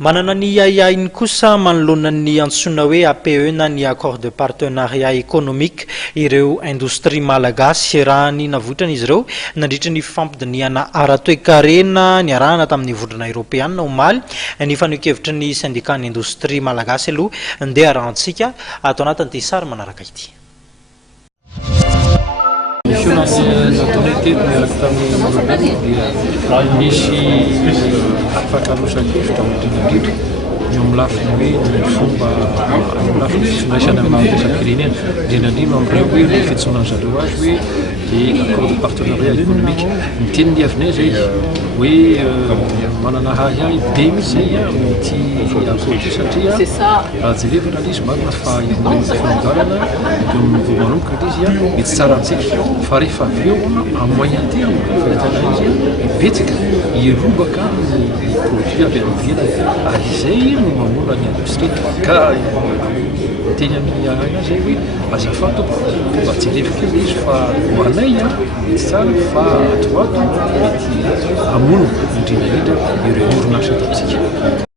Manana ny iainy kosa manoloana ny antsoina hoe APE na ny accord de partenariat économique ireo indostrie malagasy raha ny navotrana izy ireo nandritra ny fampidiniana ara-toe-karena ny arahana tamin'ny vondrona Europeanina omaly ny fanehoan-kevitry ny syndicat ny indostrie malagasy aloha ndeha arahantsika atao anatin'ity sary manaraka ity. L'autorité misy afaka alosan-kevitra indrindra eo amin'ny lafiny hoe ny fomba amin'ny lafiny fitondraisana maha-pirenena indrindra amin'ireo hoe ny fitsoana zareo azy hoe dia accord de partenariat économique ny teny ny avinay zay hoe manana hahiahy be mihitsy zay mety accord satria jerevana izy marina fa fangarana eo amin'ny manomboka izy mety tsara antsika fa rehefa avy eo amin'ny moyen terme fahitana izy betsaka irobaka ny produit avy any ivelany ary izay no mamola ny indostrie ka teny amin'ny ahana zay hoe azafato mba jerevaka eo izy fa ho anay mety tsara fa atoato mety amono indrindra ireo orinasa tamintsika.